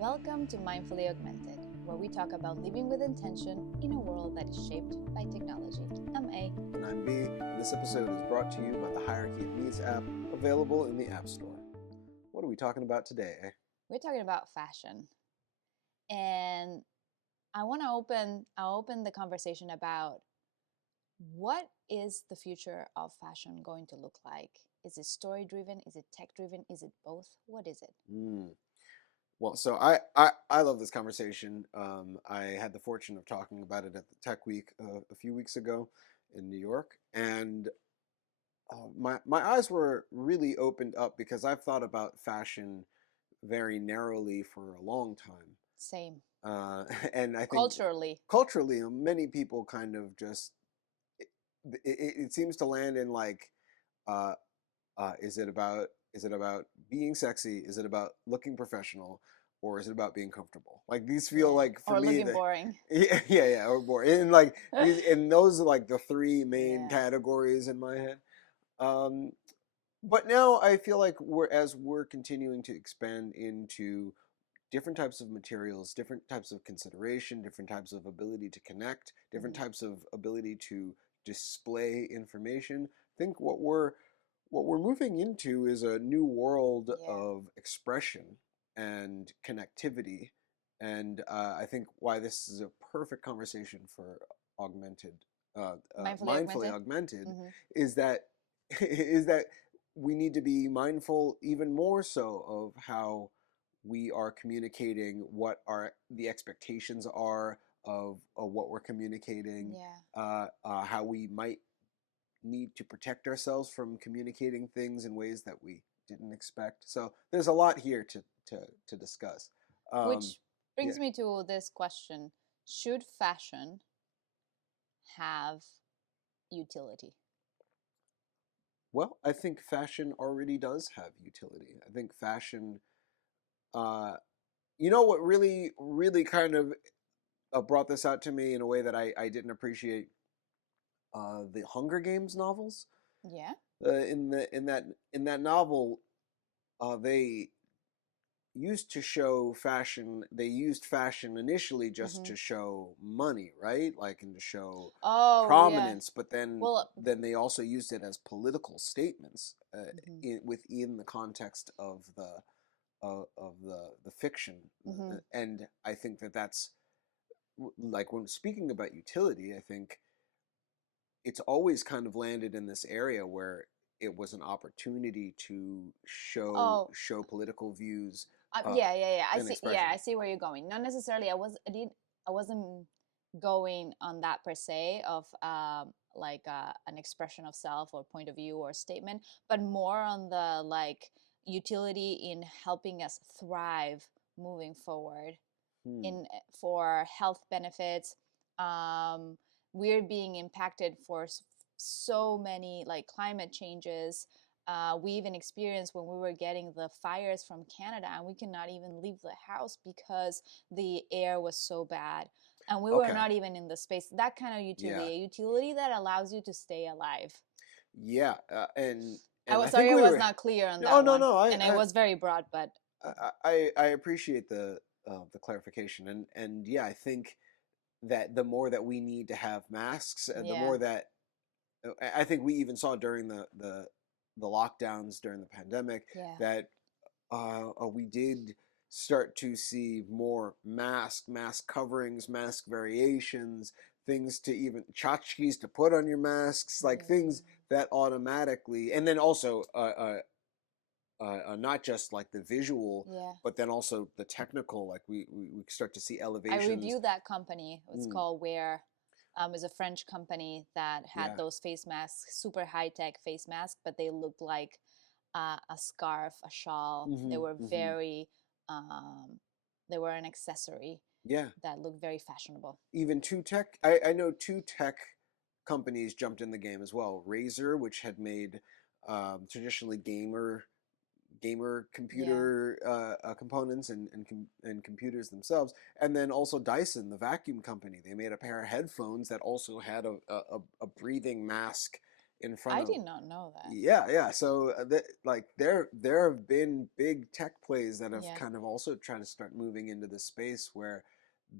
Welcome to Mindfully Augmented, where we talk about living with intention in a world that is shaped by technology. I'm A. And I'm B. This episode is brought to you by the Hierarchy of Needs app, available in the App Store. What are we talking about today, A? We're talking about fashion. And I want to open the conversation about what is the future of fashion going to look like? Is it story-driven? Is it tech-driven? Is it both? What is it? Well, so I love this conversation. I had the fortune of talking about it at the Tech Week a few weeks ago in New York, and my eyes were really opened up because I've thought about fashion very narrowly for a long time. Same. And I think culturally, many people kind of just it seems to land in like, is it about being sexy? Is it about looking professional? Or is it about being comfortable? Like these feel like for or me, looking boring. Yeah, or boring. And like and those are like the three main categories in my head. But now I feel like we're continuing to expand into different types of materials, different types of consideration, different types of ability to connect, different types of ability to display information. I think what we're moving into is a new world of expression and connectivity, and I think why this is a perfect conversation for mindfully augmented is that we need to be mindful even more so of how we are communicating, what the expectations are of what we're communicating, how we might need to protect ourselves from communicating things in ways that we didn't expect. So there's a lot here to discuss. Which brings me to this question: should fashion have utility? Well, I think fashion already does have utility. I think fashion, what really, really kind of brought this out to me in a way that I didn't appreciate, the Hunger Games novels. Yeah. In that novel, they used to show fashion. They used fashion initially just to show money, right? Like, and to show prominence. But then they also used it as political statements within the context of the fiction. And I think that's like, when speaking about utility, I think it's always kind of landed in this area where it was an opportunity to show political views. I see. Yeah, I see where you're going. Not necessarily. I wasn't going on that per se of an expression of self or point of view or statement, but more on the like utility in helping us thrive moving forward for health benefits. We're being impacted for so many like climate changes. We even experienced when we were getting the fires from Canada, and we could not even leave the house because the air was so bad, and we were not even in the space. That kind of utility, a utility that allows you to stay alive. Yeah, and I was sorry I was not clear on that. No, it was very broad, but I appreciate the clarification, and yeah, I think that the more that we need to have masks, and the more that I think we even saw during the lockdowns during the pandemic that we did start to see more mask coverings, mask variations, things to even tchotchkes to put on your masks, like things that automatically, and then also not just like the visual, but then also the technical. Like we start to see elevations. I reviewed that company. It's called Wear. It's a French company that had those face masks, super high tech face masks, but they looked like a scarf, a shawl. They were very, they were an accessory. That looked very fashionable. Even I know two tech companies jumped in the game as well. Razer, which had made traditionally gamer computer components and computers themselves, and then also Dyson, the vacuum company. They made a pair of headphones that also had a breathing mask in front I of. did not know that. Yeah. So like there have been big tech plays that have Yeah. kind of also tried to start moving into the space where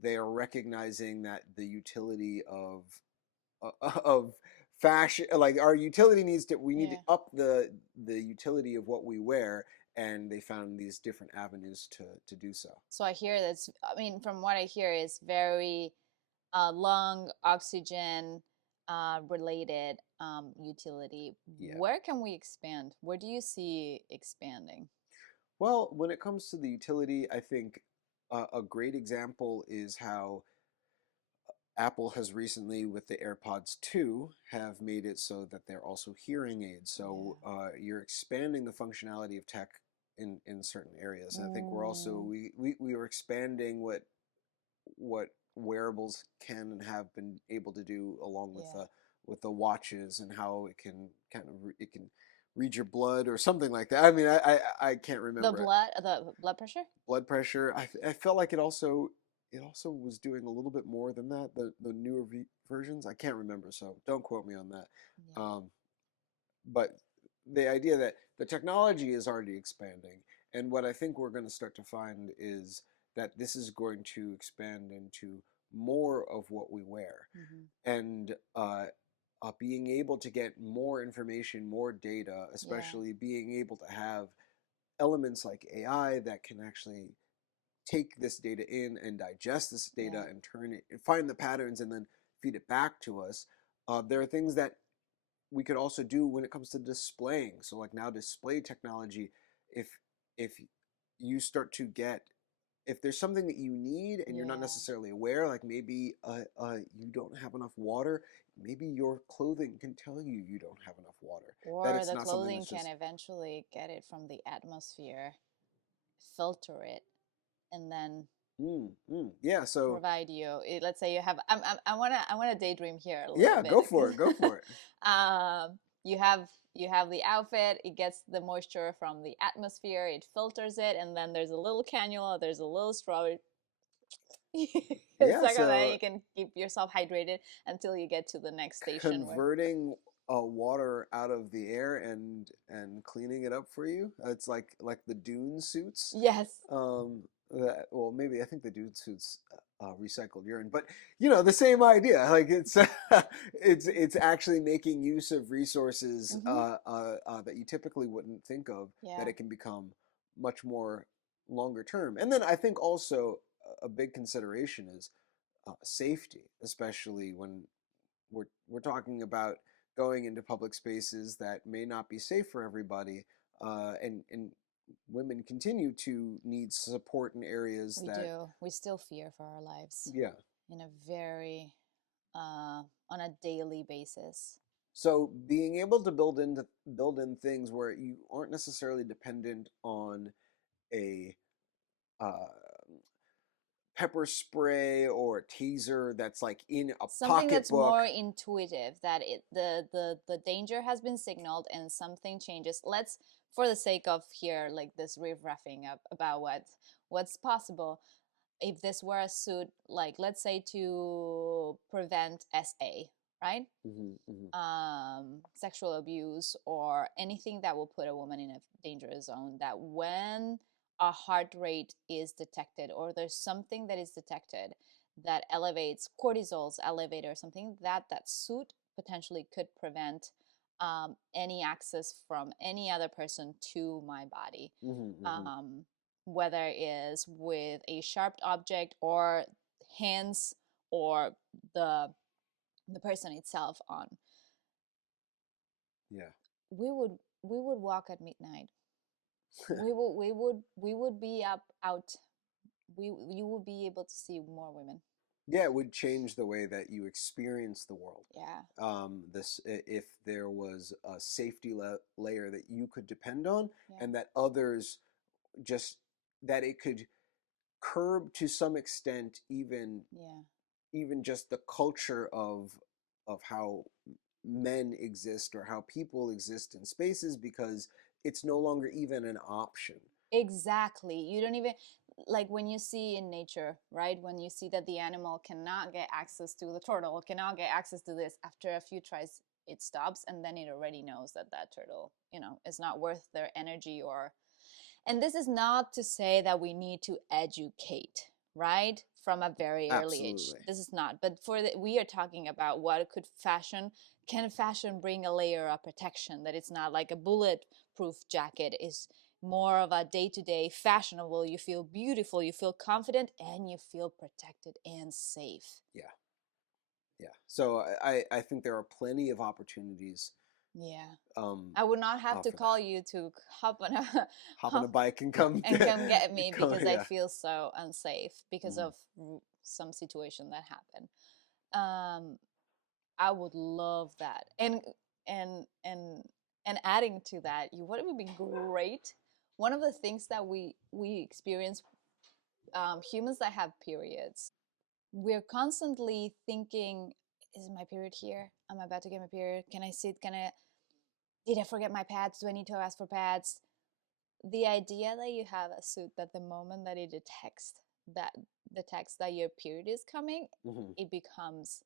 they are recognizing that the utility of fashion, like our utility needs to, we need to Yeah. up the utility of what we wear, and they found these different avenues to do so. So I hear that's, I mean, from what I hear, is very lung oxygen related utility. Yeah. Where can we expand? Where do you see expanding? Well, when it comes to the utility, I think a great example is how Apple has recently, with the AirPods 2, have made it so that they're also hearing aids. So Yeah. you're expanding the functionality of tech in certain areas. And I think we're also Mm, we were expanding what wearables can and have been able to do, along yeah. with the watches, and how it can kind of it can read your blood or something like that. I mean, I can't remember it. The blood pressure? Blood pressure. I felt like it also was doing a little bit more than that. The newer versions, I can't remember, so don't quote me on that. Yeah. Um, but the idea that the technology is already expanding, and what I think we're going to start to find is that this is going to expand into more of what we wear, Hmm. and being able to get more information, more data, Yeah. especially being able to have elements like AI that can actually take this data in and digest this data Yeah. and turn it and find the patterns and then feed it back to us. There are things that we could also do when it comes to displaying. So like now display technology, if if you start to get, if there's something that you need and you're not Yeah. necessarily aware, like maybe you don't have enough water, maybe your clothing can tell you you don't have enough water. That Or it's the not something clothing that's can just, eventually get it from the atmosphere, filter it, and then yeah. So provide you. Let's say you have. I want to daydream here a little yeah, bit. go for it, go for it. You have the outfit. It gets the moisture from the atmosphere. It filters it, and then there's a little cannula. There's a little straw. Yeah, Suck on that. so You can keep yourself hydrated until you get to the next station. Where converting water out of the air and cleaning it up for you. It's like the dune suits. yes, That, well, maybe I think the dune suits recycled urine, but you know the same idea. Like it's it's actually making use of resources mm-hmm. that you typically wouldn't think of. That Yeah, it can become much more longer term. And then I think also a big consideration is safety, especially when we're talking about going into public spaces that may not be safe for everybody, and women continue to need support in areas we that, do. We still fear for our lives yeah. in a very on a daily basis. So being able to build in things where you aren't necessarily dependent on a uh, pepper spray or a taser that's like in a Something that's pocketbook. more intuitive, that the danger has been signaled and something changes. Let's, for the sake of here, like this riff-raffing up about what's possible, if this were a suit, like let's say to prevent right, Hmm, hmm. sexual abuse or anything that will put a woman in a dangerous zone, that when a heart rate is detected or there's something that is detected that elevates cortisol's elevator or something, that suit potentially could prevent any access from any other person to my body, Hmm, hmm. um, whether it is with a sharp object or hands or the person itself on. Yeah. We would walk at midnight. We would be up out. You would be able to see more women. Yeah, it would change the way that you experience the world. Yeah. This, if there was a safety layer that you could depend on, Yeah. and that others just, that it could curb to some extent, Yeah. even just the culture of how men exist or how people exist in spaces, because it's no longer even an option. Exactly. You don't even, like when you see in nature, right? When you see that the animal cannot get access to the turtle, cannot get access to this, after a few tries, it stops, and then it already knows that that turtle, is not worth their energy. Or And this is not to say that we need to educate, right, from a very early age. Absolutely. This is not. But we are talking about can fashion bring a layer of protection, that it's not like a bulletproof jacket, is more of a day-to-day fashionable. You feel beautiful, you feel confident, and you feel protected and safe. Yeah. Yeah. So I think there are plenty of opportunities Yeah. I would not have to for that. call you to hop on a Hop on a bike and come get me, because I yeah. feel so unsafe because Mhm. of some situation that happened. I would love that. And adding to that, what would be great. One of the things that we experience, humans that have periods, we're constantly thinking, is my period here? Am I about to get my period? Can I sit? Did I forget my pads? Do I need to ask for pads? The idea that you have a suit that the moment that it that detects that your period is coming, Mhm. it becomes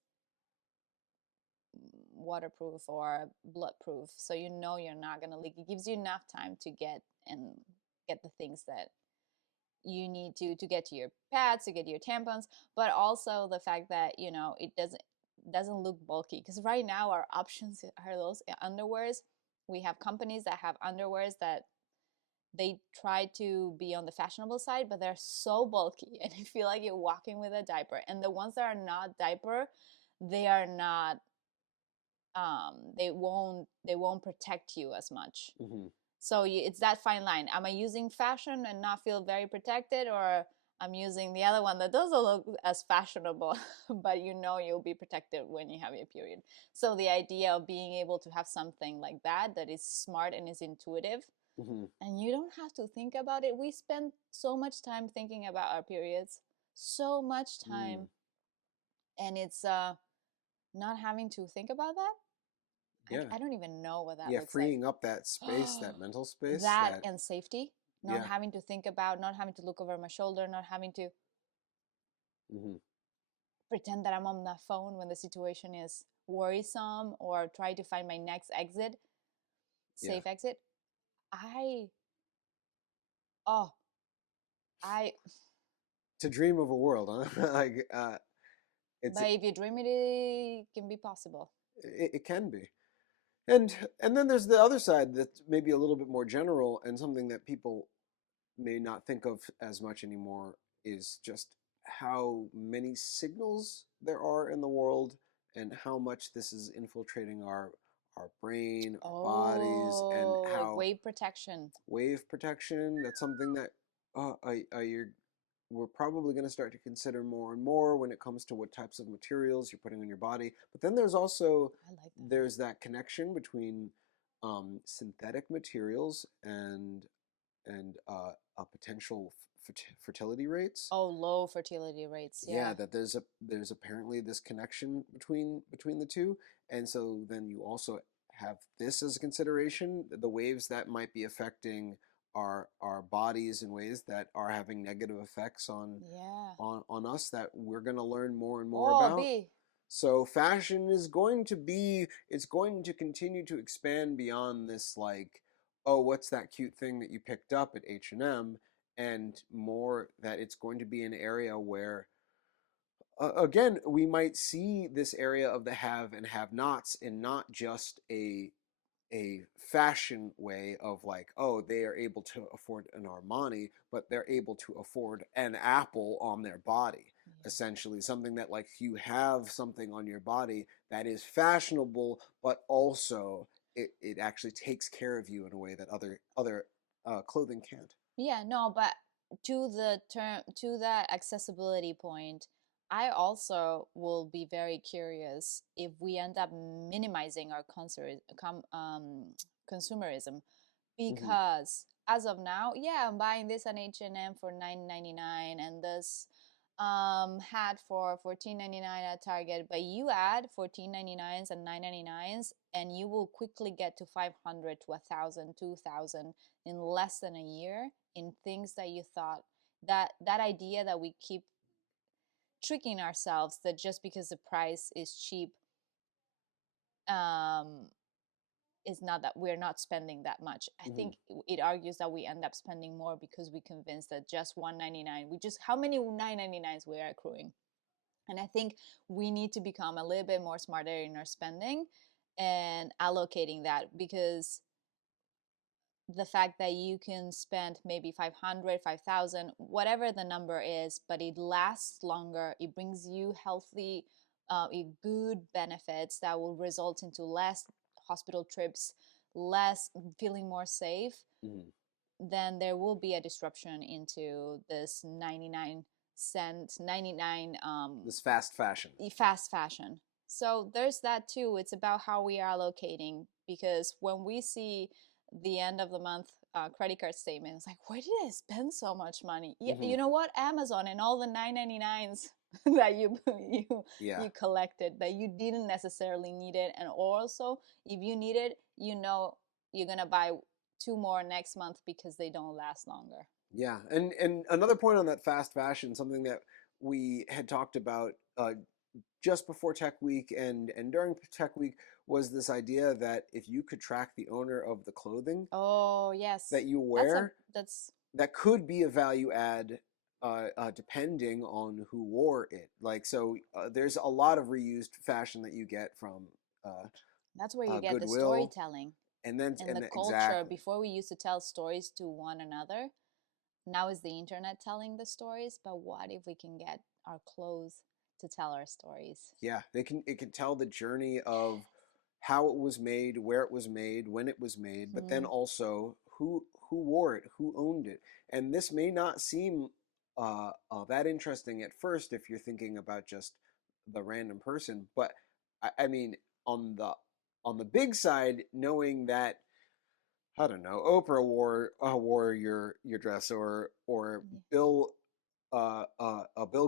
waterproof or bloodproof, so you're not going to leak. It gives you enough time to get the things that you need to get to your pads, to get your tampons, but also the fact that it doesn't look bulky, because right now our options are those underwears. We have companies that have underwears that they try to be on the fashionable side, but they're so bulky and you feel like you're walking with a diaper. And the ones that are not diaper, they are not they won't protect you as much. Mhm. So it's that fine line. Am I using fashion and not feel very protected, or I'm using the other one that doesn't look as fashionable, but you'll be protected when you have your period. So the idea of being able to have something like that is smart and is intuitive, Mhm. and you don't have to think about it. We spend so much time thinking about our periods, so much Mm. time, and it's not having to think about that. Yeah. I don't even know what that Yeah, looks like. freeing up that space, that mental space, That that and safety, not yeah. having to think about, not having to look over my shoulder, not having to Mhm. pretend that I'm on the phone when the situation is worrisome, or try to find my next exit, Yeah. safe exit. I, oh, I, To dream of a world, huh? Like it's but if you dream it, it can be possible. it can be. And then there's the other side that's maybe a little bit more general and something that people may not think of as much anymore is just how many signals there are in the world and how much this is infiltrating our brain, our bodies, and Oh, like how wave protection. wave protection, that's something that you're we're probably going to start to consider more and more when it comes to what types of materials you're putting on your body. But then I like that. there's that connection between synthetic materials and potential fertility rates. Oh, low fertility rates. Yeah, Yeah. that there's apparently this connection between the two, and so then you also have this as a consideration, the waves that might be affecting our bodies in ways that are having negative effects Yeah. on us that we're going to learn more and more Oh, about. B. So fashion is going to be, it's going to continue to expand beyond this, like, oh, what's that cute thing that you picked up at H&M, and more that it's going to be an area where again, we might see this area of the have and have nots in not just a fashion way of like, oh, they are able to afford an Armani, but they're able to afford an apple on their body. Yeah. Essentially, something that like you have something on your body that is fashionable, but also it actually takes care of you in a way that other clothing can't. Yeah, no, but to that accessibility point, I also will be very curious if we end up minimizing our consumerism, Mm-hmm. because as of now, yeah, I'm buying this on H&M for 9.99, and this hat for 14.99 at Target, but you add 14.99s and 9.99s and you will quickly get to 500 to 1,000, 2,000 in less than a year, in things that you thought, that idea that we keep tricking ourselves, that just because the price is cheap, um, is not that we're not spending that much. I Mm-hmm. think it argues that we end up spending more because we convinced that just 199, we just, how many 999s we are accruing. And I think we need to become a little bit more smarter in our spending and allocating that, because the fact that you can spend maybe 500, 5,000, whatever the number is, but it lasts longer, it brings you healthy, good benefits that will result into less hospital trips, less feeling more safe, Mm-hmm. then there will be a disruption into this 99 cent 99 This fast fashion. fast fashion. So there's that too. It's about how we are allocating, because when we see the end of the month credit card statement, it's like, where did I spend so much money? Yeah, Mm-hmm. you know what? Amazon and all the 999s that Yeah. you collected that you didn't necessarily need it, and also if you need it, you're gonna buy two more next month because they don't last longer. Yeah, and another point on that fast fashion, something that we had talked about just before Tech Week and during Tech Week, was this idea that if you could track the owner of the clothing Oh yes, that you that's a wear, that's that could be a value add depending on who wore it. Like, so there's a lot of reused fashion that you get from uh, that's where you get the Goodwill, storytelling and and the then culture. exactly. Before we used to tell stories to one another. Now is the internet telling the stories, but what if we can get our clothes to tell our stories? Yeah, it can tell the journey of how it was made, where it was made, when it was made, but then Hmm. also who wore it, who owned it. And this may not seem that interesting at first if you're thinking about just the random person, but I mean on the big side, knowing that I don't know, Oprah wore your dress, or Bill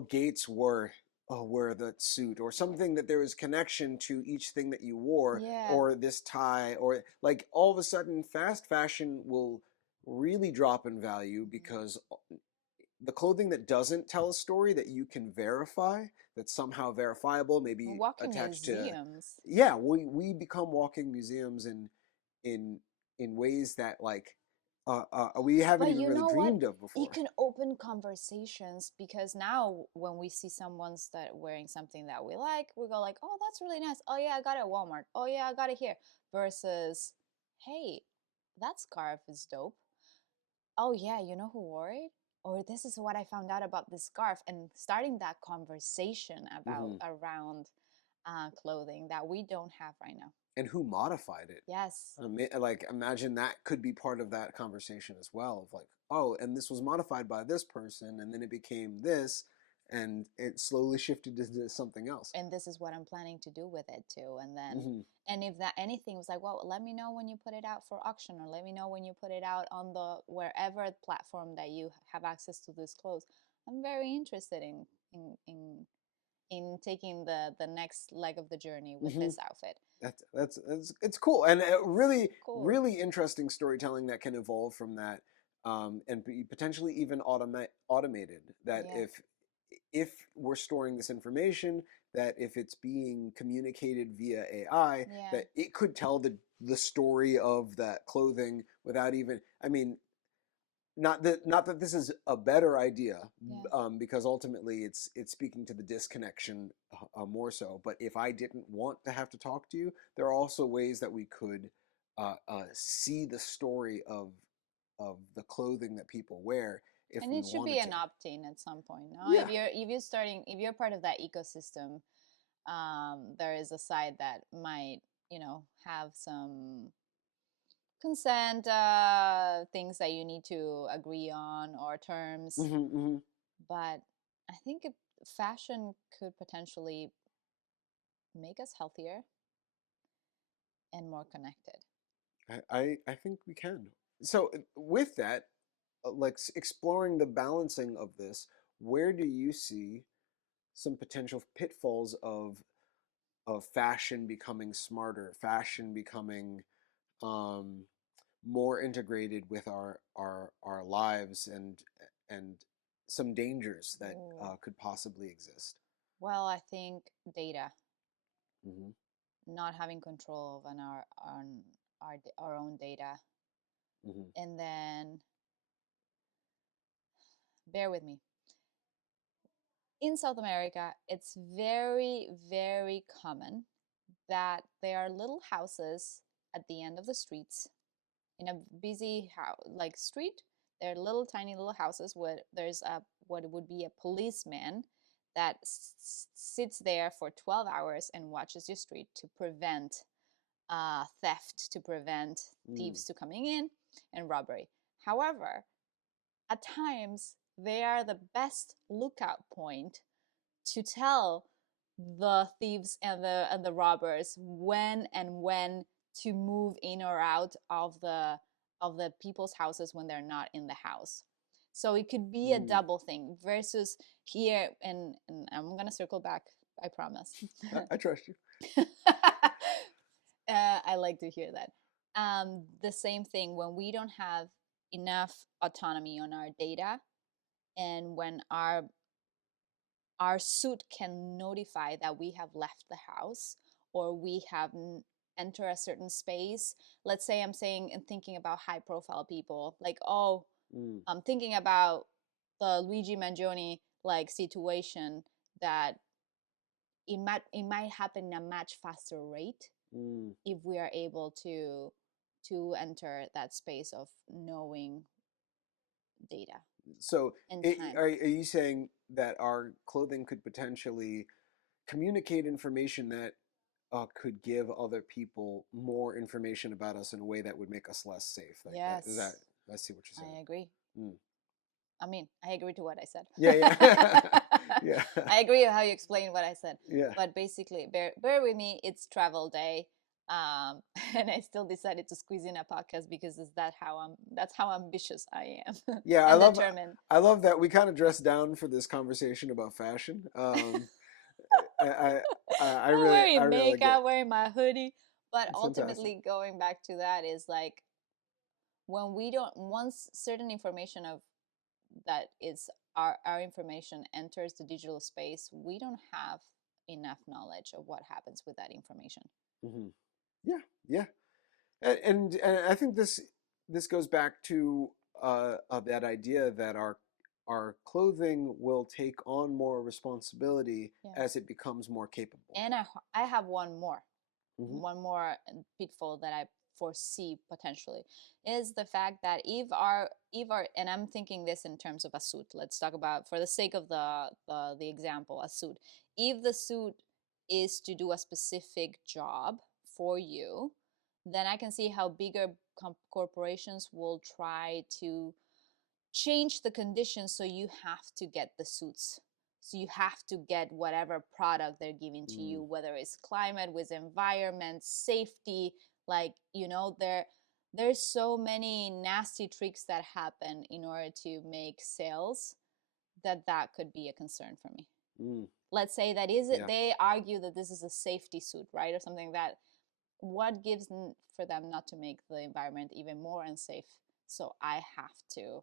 Gates wore the suit, or something, that there was connection to each thing that you wore, Yeah. or this tie, or like all of a sudden fast fashion will really drop in value, because the clothing that doesn't tell a story that you can verify, that's somehow verifiable, maybe Walking attached to, museums. yeah, we become walking museums in in ways that like we haven't But even you really know what? dreamed of It before. can open conversations, because now when we see someone's that wearing something that we like, we go like, "Oh, that's really nice. Oh yeah, I got it at Walmart. Oh yeah, I got it here." Versus, "Hey, that scarf is dope. Oh yeah, you know who wore it?" Or this is what I found out about this scarf, and starting that conversation about Hmm. around clothing that we don't have right now. And who modified it? Yes. Like, imagine that could be part of that conversation as well. Of like, oh, and this was modified by this person, and then it became this, and it slowly shifted into something else. And this is what I'm planning to do with it too. And then, Hmm. and if that anything was like, well, let me know when you put it out for auction, or let me know when you put it out on the wherever platform that you have access to this clothes. I'm very interested in in in taking the next leg of the journey with Hmm. this outfit. That's it's cool, and It's really cool. really interesting storytelling that can evolve from that, and be potentially even automated. That Yeah. if we're storing this information, that if it's being communicated via AI, Yeah. that it could tell the story of that clothing without even. I mean, not that this is a better idea, Yeah. because ultimately it's speaking to the disconnection more so. But if I didn't want to have to talk to you, there are also ways that we could see the story of the clothing that people wear if And we it should be wanted to. an opt-in at some point. No, Yeah. if you're part of that ecosystem, there is a side that might, have some consent things that you need to agree on, or terms. Hmm. Hmm. But I think fashion could potentially make us healthier and more connected. I think we can. So with that, like exploring the balancing of this, where do you see some potential pitfalls of fashion becoming smarter, fashion becoming um, more integrated with our lives, and some dangers that Ooh. could possibly exist? Well, I think data. Hmm. not having control of our own data. Mm-hmm. And then bear with me. In South America, it's very, very common that there are little houses at the end of the streets in a busy like street. There are little tiny little houses where there's a what would be a policeman that sits there for 12 hours and watches your street to prevent theft, to prevent thieves to coming in and robbery. However, at times they are the best lookout point to tell the thieves and the robbers when to move in or out of the people's houses when they're not in the house. So it could be a double thing versus here, and I'm gonna circle back, I promise. I trust you. I like to hear that. The same thing when we don't have enough autonomy on our data, and when our suit can notify that we have left the house or we have enter a certain space. Let's say I'm saying and thinking about high profile people, like, oh, I'm thinking about the Luigi Mangione like situation, that it might happen in a much faster rate if we are able to enter that space of knowing data So, and time. are you saying that our clothing could potentially communicate information that could give other people more information about us in a way that would make us less safe? Like that is that? Yes, I see what you're I saying. agree. Mm. I mean, I agree to what I said. Yeah, yeah, yeah, I agree with how you explain what I said. yeah. But basically, bear with me. It's travel day, and I still decided to squeeze in a podcast because that's how ambitious I am Yeah, and determined. I love that we kind of dressed down for this conversation about fashion. I, I'm I wearing really like it. makeup, wearing my hoodie, but It's fantastic. ultimately going back to that is like when we don't once certain information of that is our information enters the digital space, we don't have enough knowledge of what happens with that information. Hmm. Yeah, yeah, and I think this goes back to that idea that our clothing will take on more responsibility Yeah. as it becomes more capable. And I have Hmm. one more pitfall that I foresee potentially is the fact that if our and I'm thinking this in terms of a suit. Let's talk about, for the sake of the example, a suit. If the suit is to do a specific job for you, then I can see how bigger corporations will try to change the conditions so you have to get the suits, so you have to get whatever product they're giving to Mm. you, whether it's climate, with environment, safety. Like, there's so many nasty tricks that happen in order to make sales, that could be a concern for me. Mm. Let's say that is it, Yeah, they argue that this is a safety suit, right, or something, that what gives for them not to make the environment even more unsafe, so I have to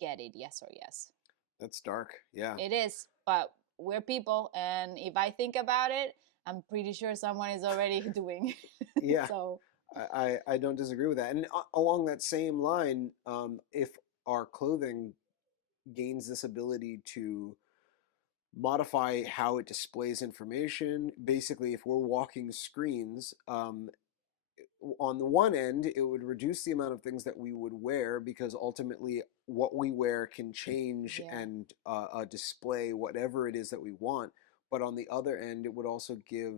get it, yes or yes. that's dark. Yeah, It is, but we're people, and if I think about it, I'm pretty sure someone is already doing. yeah. So I don't disagree with that. And along that same line, if our clothing gains this ability to modify how it displays information, basically, if we're walking screens, on the one end, it would reduce the amount of things that we would wear because ultimately what we wear can change yeah, and display whatever it is that we want. But on the other end, it would also give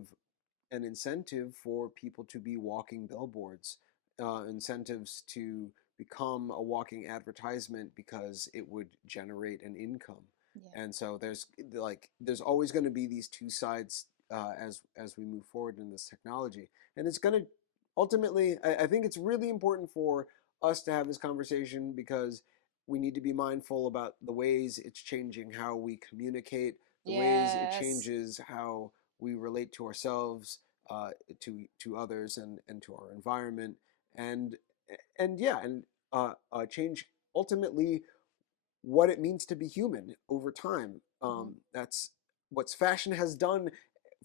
an incentive for people to be walking billboards, incentives to become a walking advertisement because it would generate an income. yeah, And so there's always going to be these two sides as we move forward in this technology, and it's going to ultimately. I think it's really important for us to have this conversation because we need to be mindful about the ways it's changing how we communicate, the ways it yes, changes how we relate to ourselves, to others, and to our environment, and yeah, and change ultimately what it means to be human over time. mm-hmm. That's what fashion has done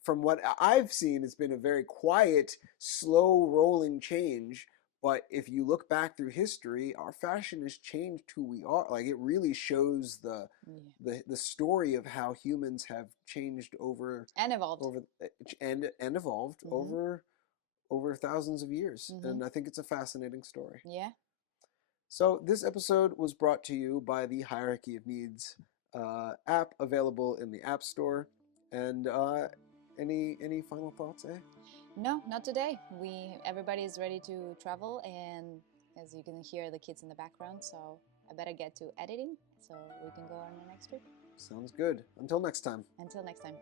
from what I've seen, it's been a very quiet, slow rolling change. But if you look back through history, our fashion has changed who we are. Like it really shows the story of how humans have changed and evolved and evolved over thousands of years. And I think it's a fascinating story. Yeah. So this episode was brought to you by the Hierarchy of Needs app, available in the App Store. And any final thoughts, eh? No, not today. Everybody is ready to travel, and as you can hear the kids in the background, so I better get to editing so we can go on the next trip. Sounds good. Until next time. Until next time.